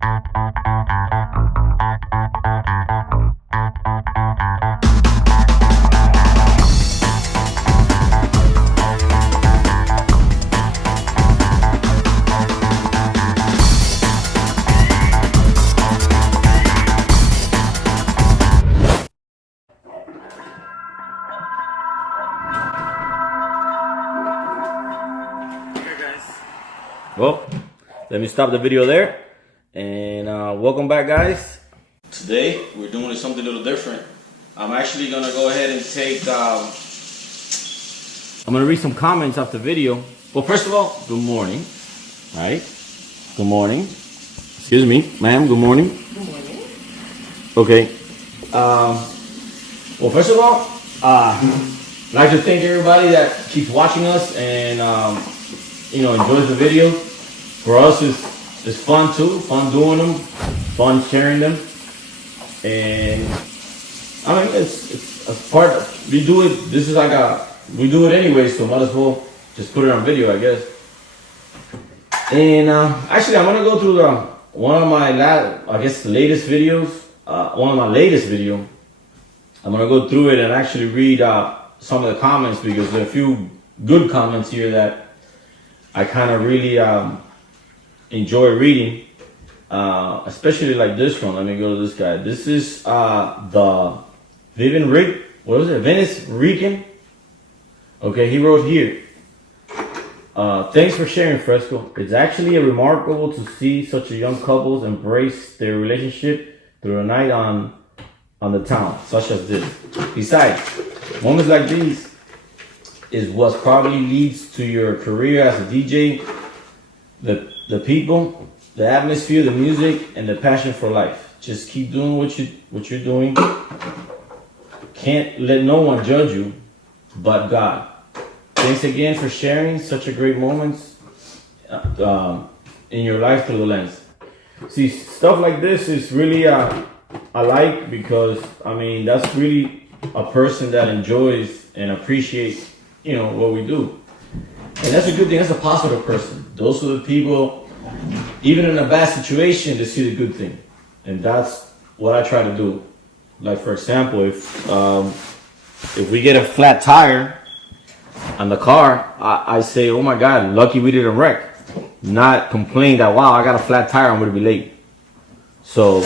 Well, let me stop the video there, and welcome back, guys. Today we're doing something a little different. I'm actually gonna go ahead and take I'm gonna read some comments off the video. Well, first of all, good morning. All right, good morning. Excuse me, ma'am, good morning. Good morning. Okay. Well, first of all, I'd like to thank everybody that keeps watching us and enjoys the video. For us, it's fun too. Fun doing them, fun sharing them, and I mean it's a part. We do it. This is like we do it anyway, so might as well just put it on video, I guess. And actually, I'm gonna go through one of my latest videos. One of my latest video. I'm gonna go through it and actually read some of the comments, because there are a few good comments here that I kind of really enjoy reading, especially like this one. Let me go to this guy. This is the Venice Rican. Okay, he wrote here. Thanks for sharing, Fresco. It's actually remarkable to see such a young couples embrace their relationship through a night on the town, such as this. Besides, moments like these is what probably leads to your career as a DJ. The people, the atmosphere, the music, and the passion for life. Just keep doing what you're doing. Can't let no one judge you but God. Thanks again for sharing such a great moments in your life through the lens. See, stuff like this is really I like, because I mean that's really a person that enjoys and appreciates what we do. And that's a good thing. That's a positive person. Those are the people, even in a bad situation, they see the good thing. And that's what I try to do. Like, for example, if we get a flat tire on the car, I say, oh my God, lucky we didn't wreck. Not complain that, wow, I got a flat tire, I'm going to be late. So,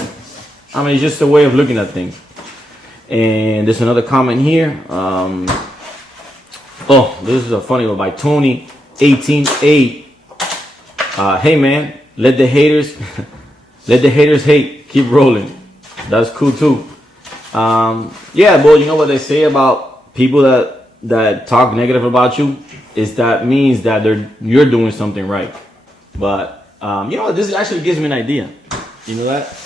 I mean, it's just a way of looking at things. And there's another comment here. Oh, this is a funny one by Tony 188. Hey man, let the haters hate. Keep rolling. That's cool too. Yeah, but you know what they say about people that talk negative about you is that means that you're doing something right. But this actually gives me an idea. You know that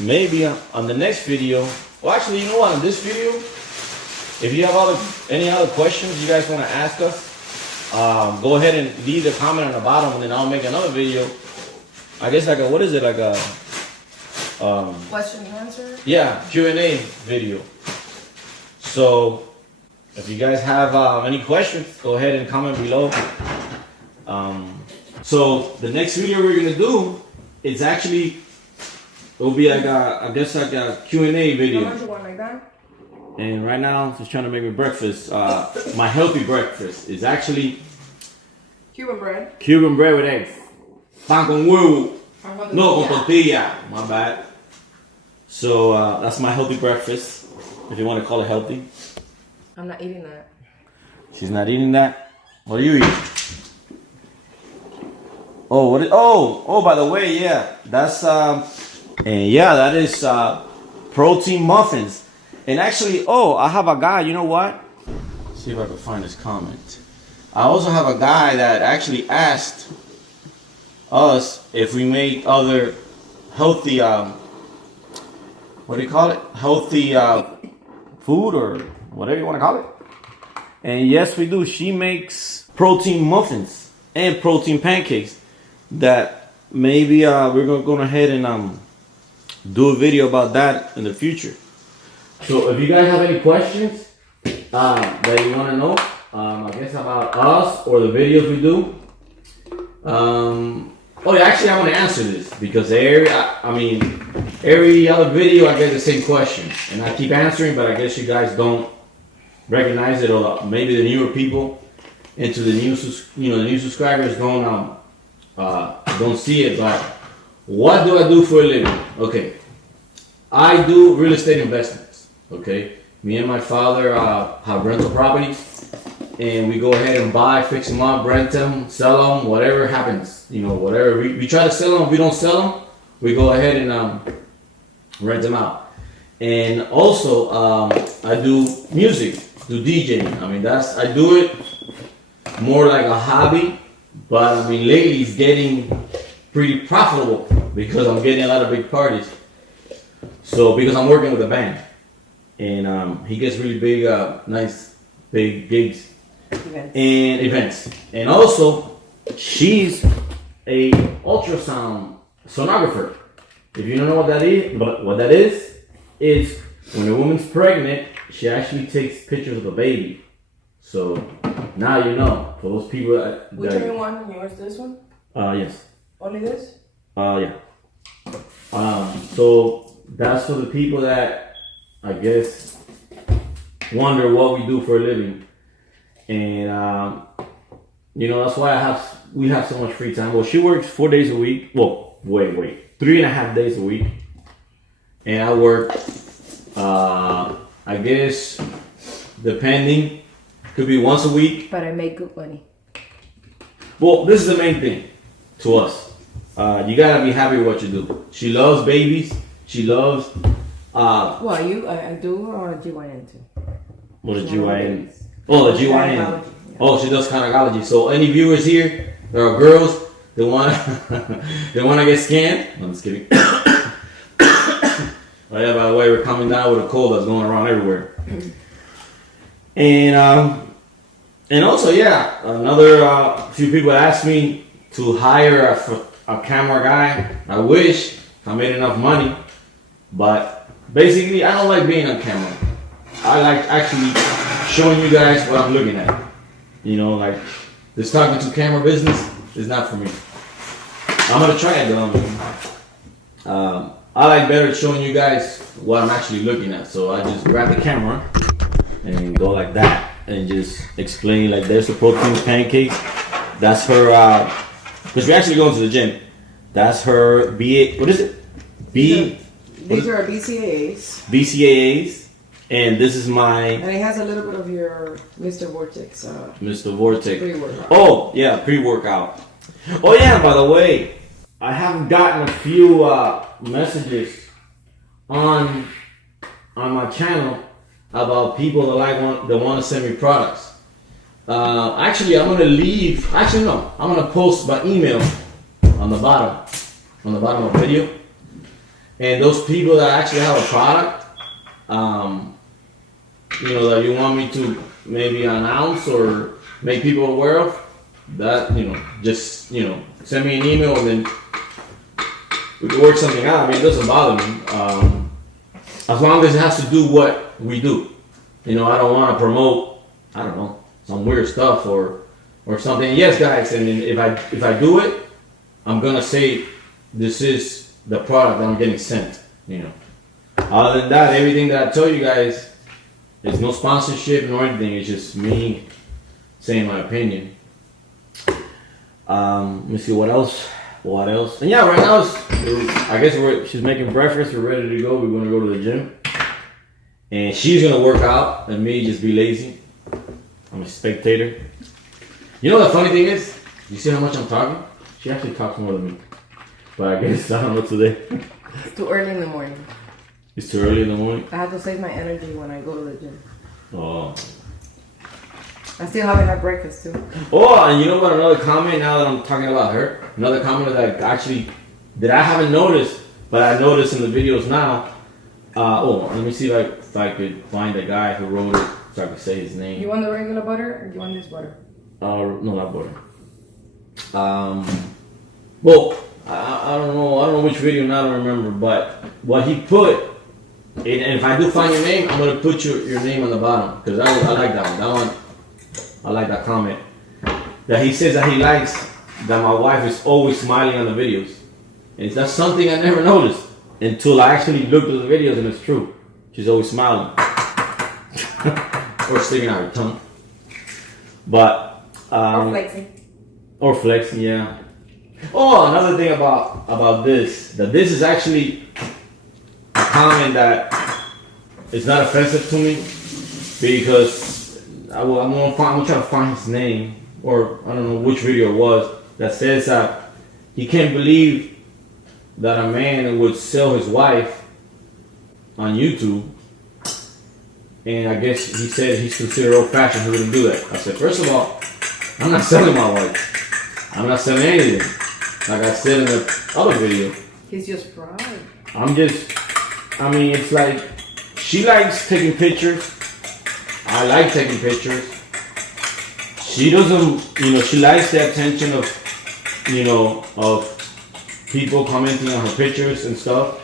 maybe on the next video. Well, actually, you know what? On this video, if you have any other questions you guys want to ask us, go ahead and leave the comment on the bottom, and then I'll make another video. I guess like a question and answer? Yeah, Q&A video. So if you guys have any questions, go ahead and comment below. So the next video we're gonna do, it'll be like a Q&A video. Like that? And right now, just trying to make me breakfast. My healthy breakfast is actually Cuban bread. Cuban bread with eggs. Pan con huevo. No, con tortilla. My bad. So that's my healthy breakfast, if you want to call it healthy. I'm not eating that. She's not eating that? What do you eat? Oh, by the way, yeah. That's that is protein muffins. And actually, I have a guy, you know what? Let's see if I can find his comment. I also have a guy that actually asked us if we made other healthy, what do you call it? Healthy food, or whatever you want to call it. And yes, we do. She makes protein muffins and protein pancakes that maybe we're going to go ahead and do a video about that in the future. So if you guys have any questions that you want to know, I guess about us or the videos we do, Oh, yeah, actually, I want to answer this because every other video I get the same question, and I keep answering, but I guess you guys don't recognize it, or maybe the newer people into the new, the new subscribers don't see it. But what do I do for a living? Okay, I do real estate investments. Okay, me and my father have rental properties. And we go ahead and buy, fix them up, rent them, sell them, whatever happens. Whatever. We try to sell them. If we don't sell them, we go ahead and rent them out. And also, I do music, do DJing. I do it more like a hobby. But lately it's getting pretty profitable because I'm getting a lot of big parties. So, because I'm working with a band. And he gets really big, nice, big gigs. Events. And also, she's a ultrasound sonographer. If you don't know what that is when a woman's pregnant, she actually takes pictures of the baby. So now you know. For those people that which one? Yours, this one? Yes. Only this? Yeah. So that's for the people that I guess wonder what we do for a living. And that's why we have so much free time. Well, she works 4 days a week. Well, wait, 3.5 days a week. And I work, I guess, depending, could be once a week. But I make good money. Well, this is the main thing to us. You gotta be happy with what you do. She loves babies. She loves. I do GYN too. What is GYN? Oh, the GYN. Yeah. Oh, she does gynecology. So any viewers here, there are girls that want to get scanned. I'm just kidding. Oh yeah, by the way, we're coming down with a cold that's going around everywhere. And also, yeah, another few people asked me to hire a camera guy. I wish I made enough money, but basically, I don't like being on camera. I like actually showing you guys what I'm looking at. Like this talking to camera business is not for me. I'm gonna try it though. I like better showing you guys what I'm actually looking at. So I just grab the camera and go like that and just explain like there's a protein pancake. That's her because we're actually going to the gym. That's her what is it? These are BCAAs. BCAAs. And this is my... And it has a little bit of your Mr. Vortex. Mr. Vortex. Pre-workout. Oh, yeah, pre-workout. Oh, yeah, by the way, I have gotten a few messages on my channel about people that want to send me products. Actually, I'm going to leave... Actually, no. I'm going to post my email on the bottom of the video. And those people that actually have a product... that you want me to maybe announce or make people aware of, that, just, send me an email and then we can work something out. It doesn't bother me. As long as it has to do what we do. I don't want to promote, I don't know, some weird stuff or something. Yes, guys, and if I do it, I'm going to say this is the product that I'm getting sent, Other than that, everything that I tell you guys, there's no sponsorship nor anything. It's just me saying my opinion. Let me see what else. And yeah, right now I guess she's making breakfast. We're ready to go. We're gonna go to the gym, and she's gonna work out, and me just be lazy. I'm a spectator. The funny thing is, you see how much I'm talking? She actually talks more than me, but I guess I don't know today. It's too early in the morning. It's too early in the morning? I have to save my energy when I go to the gym. Oh. I still haven't had breakfast too. Oh, and you know what? Another comment now that I'm talking about her. Another comment that I haven't noticed, but I noticed in the videos now. Let me see if I could find the guy who wrote it so I could say his name. You want the regular butter or do you want this butter? No, not butter. Well, I don't know which video now. I don't remember, but what he put. And if I do find your name, I'm gonna put your name on the bottom because I like that one. I like that comment. That he says that he likes that my wife is always smiling on the videos. And that's something I never noticed until I actually looked at the videos, and it's true. She's always smiling. Or sticking out her tongue. But Or flexing. Or flexing, yeah. Oh, another thing about this, that this is actually a comment that is not offensive to me, because I'm gonna try to find his name, or I don't know which video it was, that says that he can't believe that a man would sell his wife on YouTube. And I guess he said he's considered old-fashioned, he wouldn't do that. I said, first of all, I'm not selling my wife. I'm not selling anything. Like I said in the other video. He's just proud. It's like, she likes taking pictures. I like taking pictures. She doesn't, she likes the attention of people commenting on her pictures and stuff.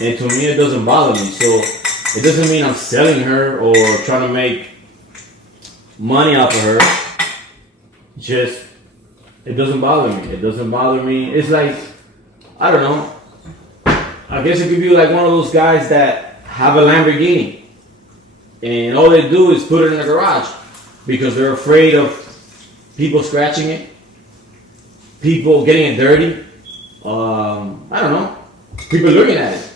And to me, it doesn't bother me. So it doesn't mean I'm selling her or trying to make money off of her. Just, it doesn't bother me. It doesn't bother me. It's like, I don't know. I guess it could be like one of those guys that have a Lamborghini and all they do is put it in the garage because they're afraid of people scratching it, people getting it dirty. I don't know. People looking at it.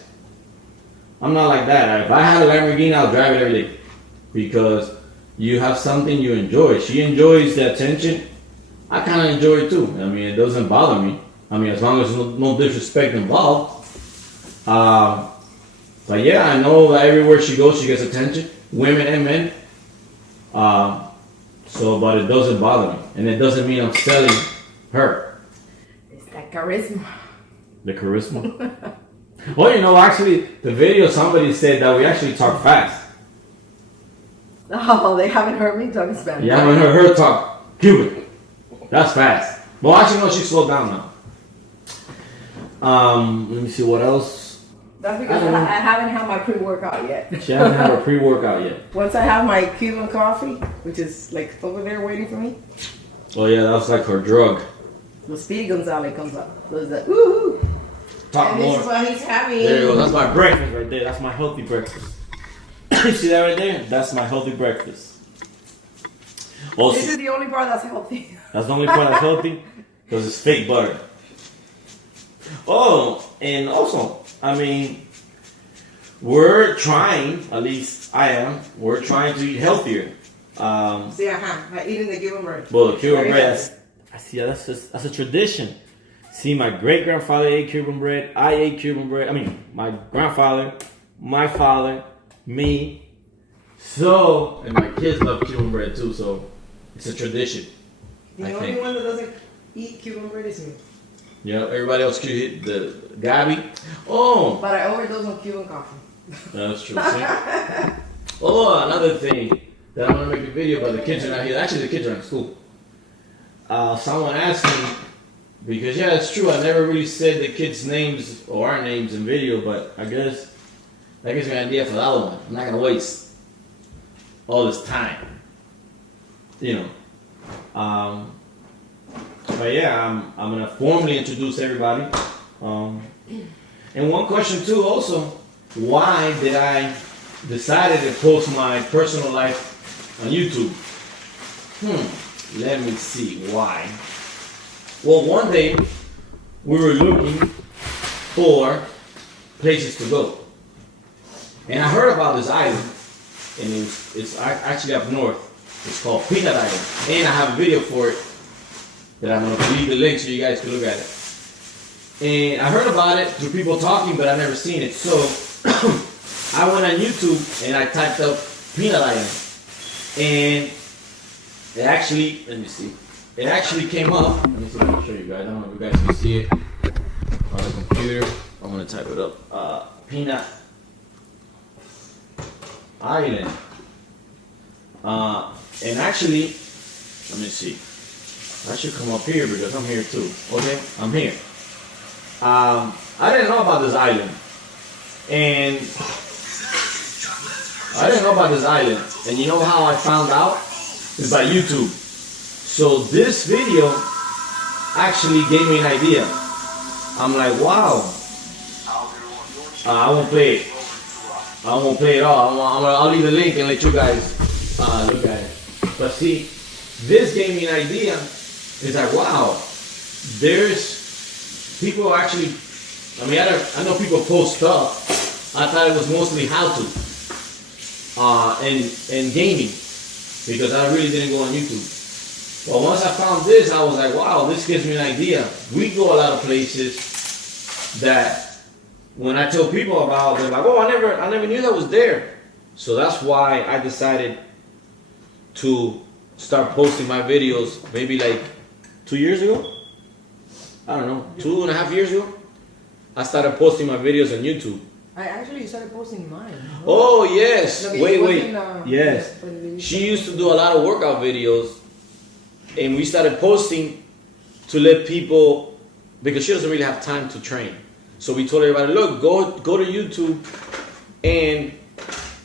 I'm not like that. If I had a Lamborghini, I'll drive it every day because you have something you enjoy. She enjoys the attention. I kind of enjoy it too. It doesn't bother me. As long as there's no disrespect involved. But yeah, I know that everywhere she goes, she gets attention, women and men. But it doesn't bother me, and it doesn't mean I'm selling her. It's that charisma. The charisma. Well, actually, the video, somebody said that we actually talk fast. Oh, they haven't heard me talk Spanish. Yeah, I haven't heard her talk Cuban. That's fast. Well, actually, no, she slowed down now. Let me see what else. That's because I haven't had my pre-workout yet. She hasn't had her pre-workout yet. Once I have my Cuban coffee, which is like over there waiting for me. Oh yeah, that's like her drug. The Speedy Gonzalez comes up. So it's like, woohoo! Talk and more. This is what he's having. There you go. That's my breakfast right there. That's my healthy breakfast. See that right there? That's my healthy breakfast. Also, this is the only part that's healthy. That's the only part that's healthy because it's fake butter. Oh, and also, we're trying, at least I am, we're trying to eat healthier. Like eating the Cuban bread. Well, the Cuban bread, that's a tradition. See, my great-grandfather ate Cuban bread. I ate Cuban bread. My grandfather, my father, me. So, and my kids love Cuban bread too, so it's a tradition. The only one that doesn't eat Cuban bread is me. Yeah, everybody else could hit the Gabby. Oh! But I overdose on Cuban coffee. That's true. See? Oh, another thing that I'm going to make a video about. The kids are not here. Actually, the kids are in school. Someone asked me, because yeah, it's true, I never really said the kids' names or our names in video, but I guess that gives me an idea for the other one. I'm not going to waste all this time. But yeah, I'm going to formally introduce everybody. And one question too also, why did I decided to post my personal life on YouTube? Let me see why. Well, one day we were looking for places to go. And I heard about this island, and it's actually up north. It's called Peanut Island. And I have a video for it that I'm going to leave the link so you guys can look at it. And I heard about it through people talking, but I've never seen it. So I went on YouTube and I typed up Peanut Island. And it actually, let me see. It actually came up. Let me see if I can show you guys. I don't know if you guys can see it on the computer. I'm going to type it up. Peanut Island. And actually, let me see. I should come up here because I'm here too. Okay, I'm here. I didn't know about this island. And you know how I found out? It's by YouTube. So this video actually gave me an idea. I'm like, wow. I won't play it. I won't play it all. I'll leave the link and let you guys look at it. But see, this gave me an idea. It's like, wow, there's people actually, I mean, I know people post stuff. I thought it was mostly how to and gaming, because I really didn't go on YouTube. But once I found this, I was like, wow, this gives me an idea. We go a lot of places that when I tell people about, they're like, oh, I never knew that was there. So that's why I decided to start posting my videos maybe like 2 years ago. I don't know, 2.5 years ago. I started posting my videos on YouTube. I actually started posting mine. Oh, yes. No, Wait. Yes. She used to do a lot of workout videos. And we started posting to let people, because she doesn't really have time to train. So we told everybody, look, go to YouTube and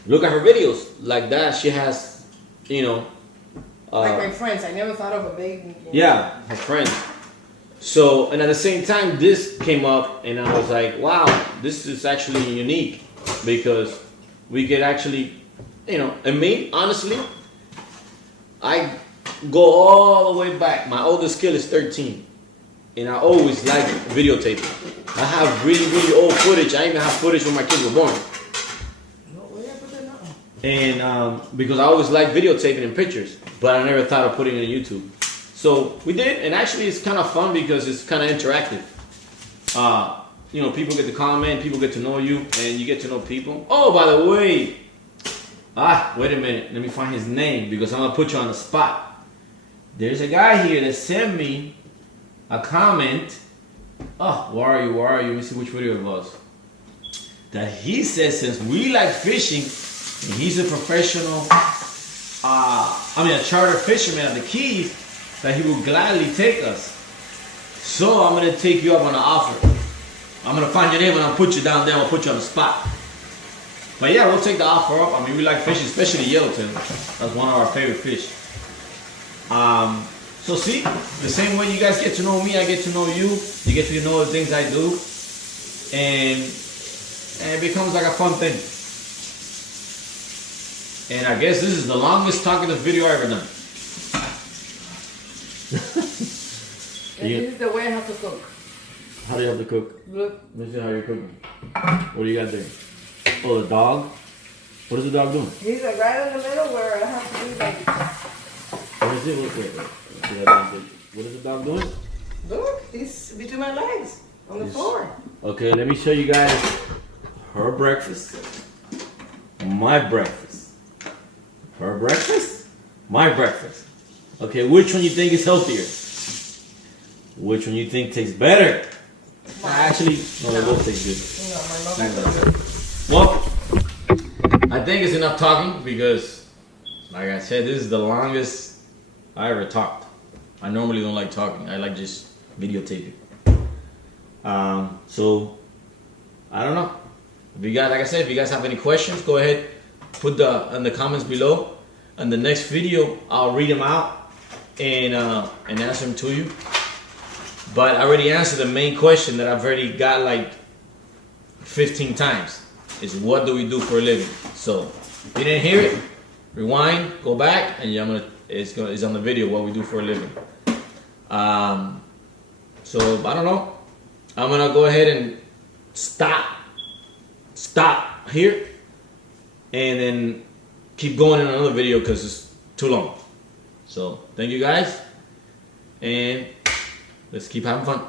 look at her videos. Like that, she has, you know. Like my friends. I never thought of a big... Yeah, her friends. So, and at the same time, this came up and I was like, wow, this is actually unique, because we could actually, you know, and me, honestly, I go all the way back. My oldest skill is 13. And I always liked videotaping. I have really, really old footage. I even have footage when my kids were born. And because I always liked videotaping and pictures, but I never thought of putting it on YouTube. So we did, and actually it's kind of fun because it's kind of interactive. You know, people get to comment, people get to know you, and you get to know people. Oh, by the way, wait a minute. Let me find his name, because I'm going to put you on the spot. There's a guy here that sent me a comment. Oh, where are you? Let me see which video it was. That he says, since we like fishing, and he's a professional, a charter fisherman at the Keys, that he will gladly take us. So I'm going to take you up on the offer. I'm going to find your name and I'll put you down there. I'll put you on the spot. But yeah, we'll take the offer up. I mean, we like fishing, especially yellowtail. That's one of our favorite fish. So see, the same way you guys get to know me, I get to know you. You get to know the things I do. And it becomes like a fun thing. And I guess this is the longest talkative video I've ever done. And this is the way I have to cook. How do you have to cook? Look. Let me see how you're cooking. What do you got there? Oh, the dog? What is the dog doing? He's like right in the middle where I have to do like... What is it? What is the dog doing? Look, he's between my legs on the floor. Okay, let me show you guys her breakfast. My breakfast. Her breakfast? My breakfast. Okay, which one you think is healthier? Which one you think tastes better? Actually, no, they both taste good. No, my mom is good. Well, I think it's enough talking, because, like I said, this is the longest I ever talked. I normally don't like talking. I like just videotaping. So, I don't know. If you guys, like I said, if you guys have any questions, go ahead, put in the comments below. In the next video, I'll read them out and answer them to you. But I already answered the main question that I've already got like 15 times. Is what do we do for a living? So if you didn't hear it, rewind, go back, and it's on the video what we do for a living. So I don't know. I'm gonna go ahead and stop here, and then keep going in another video because it's too long. So thank you guys, and let's keep having fun.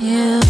Yeah.